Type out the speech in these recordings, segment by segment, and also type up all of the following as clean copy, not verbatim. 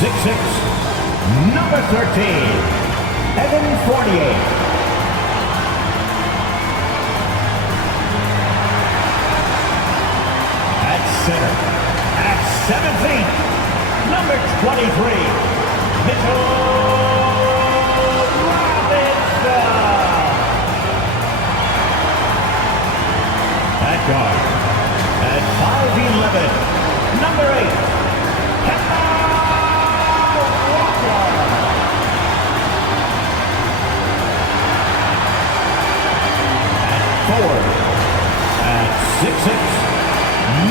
6'6", number 13, Evan Fournier. At center, at 7 feet, number 23, Mitchell Robinson. At guard, at 5'11", number 8, Kemba Walker. At forward, at 6'6",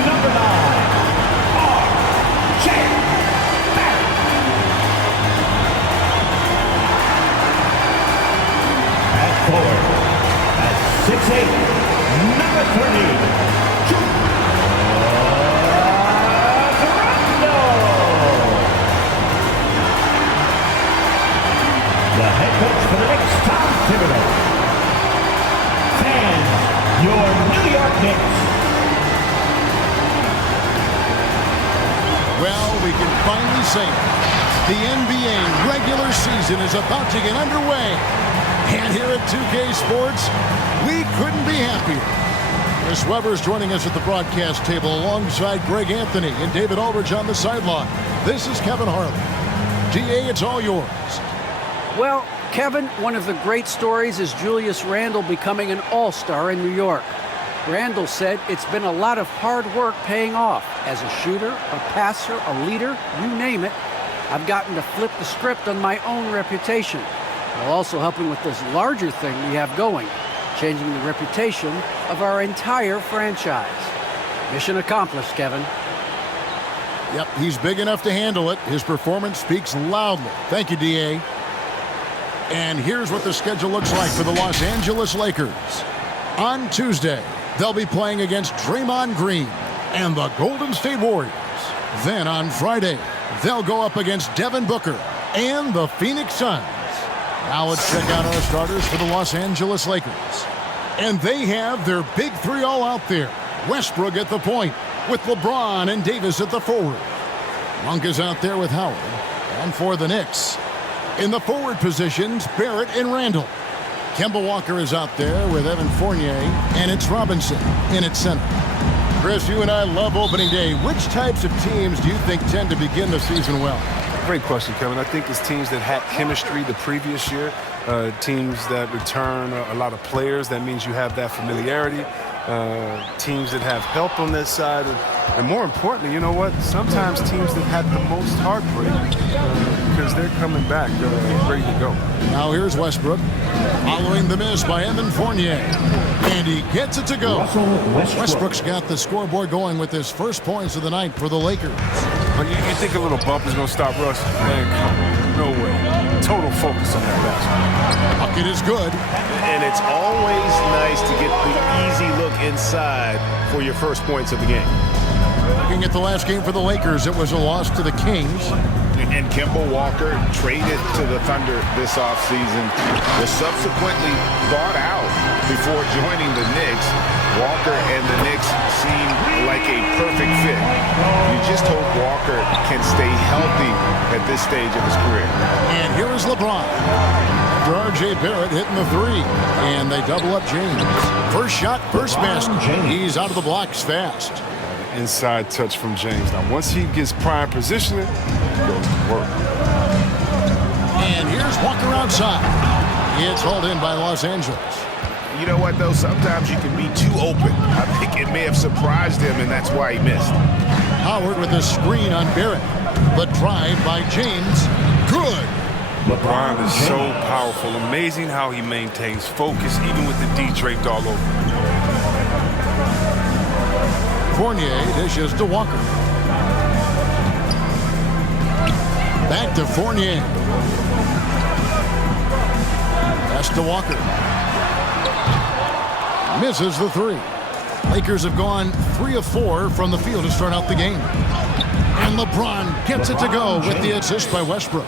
number 9, R.J. Barrett. At forward, at 6'8", number 30, the head coach for the Knicks, Tom Thibodeau. Fans, your New York Knicks. Well, we can finally say it. The NBA regular season is about to get underway. And here at 2K Sports, we couldn't be happier. Chris Webber's joining us at the broadcast table alongside Greg Anthony and David Aldridge on the sideline. This is Kevin Harlan. DA, it's all yours. Well, Kevin, one of the great stories is Julius Randle becoming an all-star in New York. Randle said it's been a lot of hard work paying off. As a shooter, a passer, a leader, you name it, I've gotten to flip the script on my own reputation, while also helping with this larger thing we have going, changing the reputation of our entire franchise. Mission accomplished, Kevin. Yep, he's big enough to handle it. His performance speaks loudly. Thank you, DA. And here's what the schedule looks like for the Los Angeles Lakers. On Tuesday, they'll be playing against Draymond Green and the Golden State Warriors. Then on Friday, they'll go up against Devin Booker and the Phoenix Suns. Now let's check out our starters for the Los Angeles Lakers. And they have their big three all out there. Westbrook at the point, with LeBron and Davis at the forward. Monk is out there with Howard. And for the Knicks, in the forward positions, Barrett and Randle. Kemba Walker is out there with Evan Fournier, and it's Robinson in at center. Chris, you and I love opening day. Which types of teams do you think tend to begin the season well? Great question, Kevin. I think it's teams that had chemistry the previous year, teams that return a lot of players. That means you have that familiarity. Teams that have help on that side. And more importantly, you know what? Sometimes teams that had the most heartbreak because they're coming back ready to go. Now here's Westbrook following the miss by Evan Fournier. And he gets it to go. Westbrook's got the scoreboard going with his first points of the night for the Lakers. But you think a little bump is going to stop Russ? Man, come on. No way. Total focus on that basket. Bucket is good. And it's always nice to get the easy look inside for your first points of the game. Looking at the last game for the Lakers, it was a loss to the Kings. And Kemba Walker traded to the Thunder this offseason, was subsequently bought out before joining the Knicks. Walker and the Knicks seem like a perfect fit. You just hope Walker can stay healthy at this stage of his career. And here is LeBron. After R.J. Barrett hitting the three. And they double up James. First shot, first basket. He's out of the blocks fast. Inside touch from James. Now, once he gets prime positioning, it goes to work. And here's Walker outside. It's hauled in by Los Angeles. You know what, though? Sometimes you can be too open. I think it may have surprised him, and that's why he missed. Howard with a screen on Barrett. The drive by James. Good. LeBron is so powerful. Amazing how he maintains focus, even with the D draped all over. Fournier dishes to Walker. Back to Fournier. Pass to Walker. Misses the three. Lakers have gone 3 of 4 from the field to start out the game. And LeBron gets it to go with the assist by Westbrook.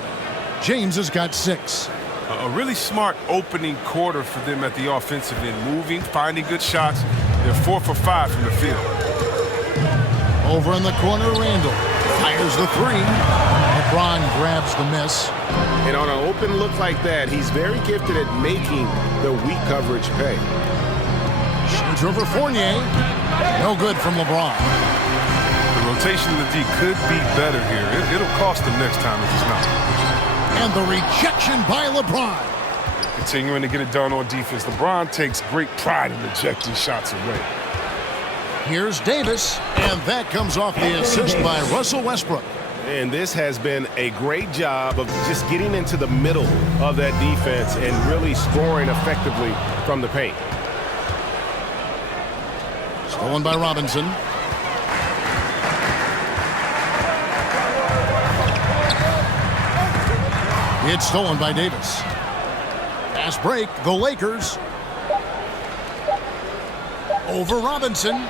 James has got 6. A really smart opening quarter for them at the offensive end. Moving, finding good shots. They're 4 for 5 from the field. Over in the corner, Randle fires the three. LeBron grabs the miss. And on an open look like that, he's very gifted at making the weak coverage pay. Shoots over Fournier. No good from LeBron. The rotation of the D could be better here. It'll cost them next time if it's not. And the rejection by LeBron. Continuing to get it done on defense. LeBron takes great pride in rejecting shots away. Here's Davis, and that comes off the assist by Russell Westbrook. And this has been a great job of just getting into the middle of that defense and really scoring effectively from the paint. Stolen by Robinson. It's stolen by Davis. Fast break, the Lakers. Over Robinson.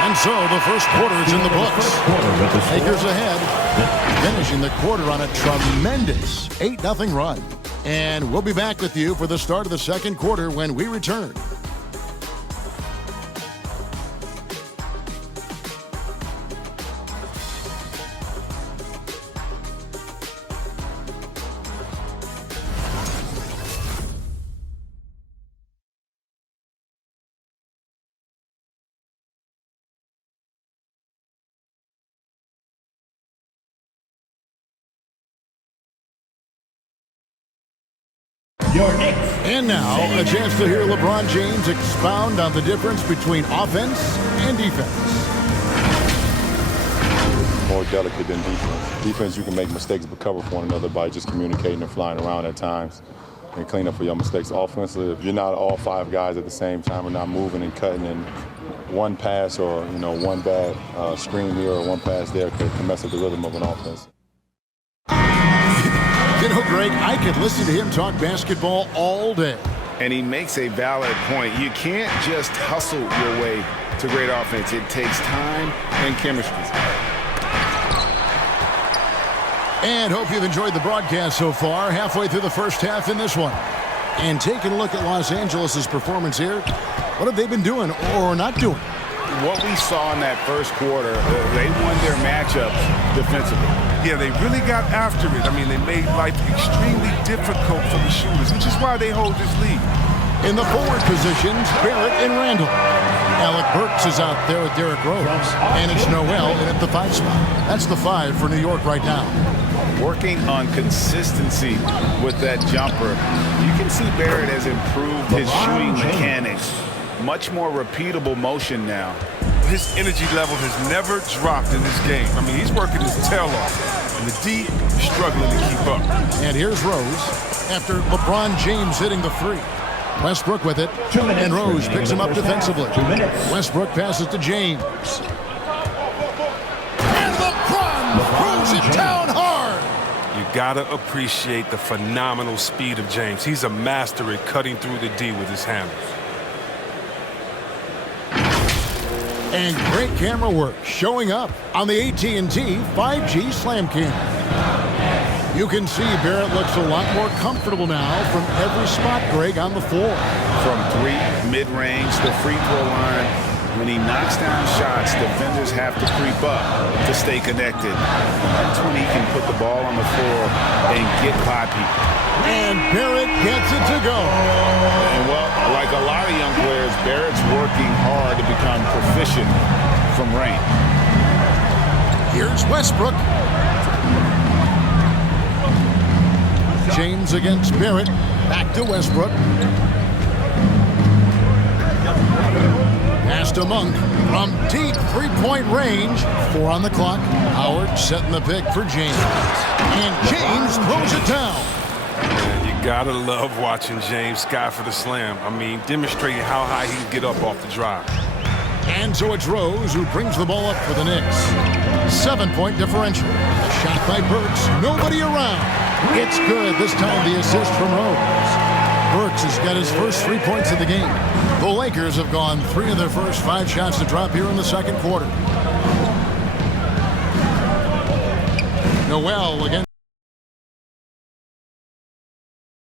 And so the first quarter is in the books. Lakers ahead, finishing the quarter on a tremendous 8-0 run. And we'll be back with you for the start of the second quarter when we return. Your Knicks. And now, a chance to hear LeBron James expound on the difference between offense and defense. More delicate than defense. Defense, you can make mistakes but cover for one another by just communicating and flying around at times and clean up for your mistakes. Offensively, if you're not all five guys at the same time and not moving and cutting, and one pass or one bad screen here or one pass there can mess up the rhythm of an offense. You know, Greg, I could listen to him talk basketball all day. And he makes a valid point. You can't just hustle your way to great offense. It takes time and chemistry. And hope you've enjoyed the broadcast so far. Halfway through the first half in this one. And taking a look at Los Angeles' performance here, what have they been doing or not doing? What we saw in that first quarter, they won their matchups defensively. Yeah, they really got after it. I mean, they made life extremely difficult for the shooters, which is why they hold this lead. In the forward positions, Barrett and Randall. Alec Burks is out there with Derrick Rose. And it's Noel in at the 5 spot. That's the 5 for New York right now. Working on consistency with that jumper. You can see Barrett has improved his shooting mechanics. Much more repeatable motion now. His energy level has never dropped in this game. I mean, he's working his tail off, and the D is struggling to keep up. And here's Rose after LeBron James hitting the 3. Westbrook with it, and Rose picks him up defensively. Westbrook passes to James. And LeBron throws it down hard. You gotta appreciate the phenomenal speed of James. He's a master at cutting through the D with his handles. And great camera work showing up on the AT&T 5G Slam Cam. You can see Barrett looks a lot more comfortable now from every spot, Greg, on the floor. From 3, mid-range, the free throw line. When he knocks down shots, defenders have to creep up to stay connected. That's when he can put the ball on the floor and get by people. And Barrett gets it to go. And well, like a lot of young players, Barrett's working hard to become proficient from range. Here's Westbrook. James against Barrett. Back to Westbrook. Pass to Monk from deep three-point range. 4 on the clock. Howard setting the pick for James. And James throws it down. You gotta love watching James sky for the slam. I mean, demonstrating how high he can get up off the drive. And so it's Rose who brings the ball up for the Knicks. 7-point differential. A shot by Burks. Nobody around. It's good. This time the assist from Rose. Burks has got his first 3 points of the game. The Lakers have gone 3 of their first 5 shots to drop here in the second quarter. Noel against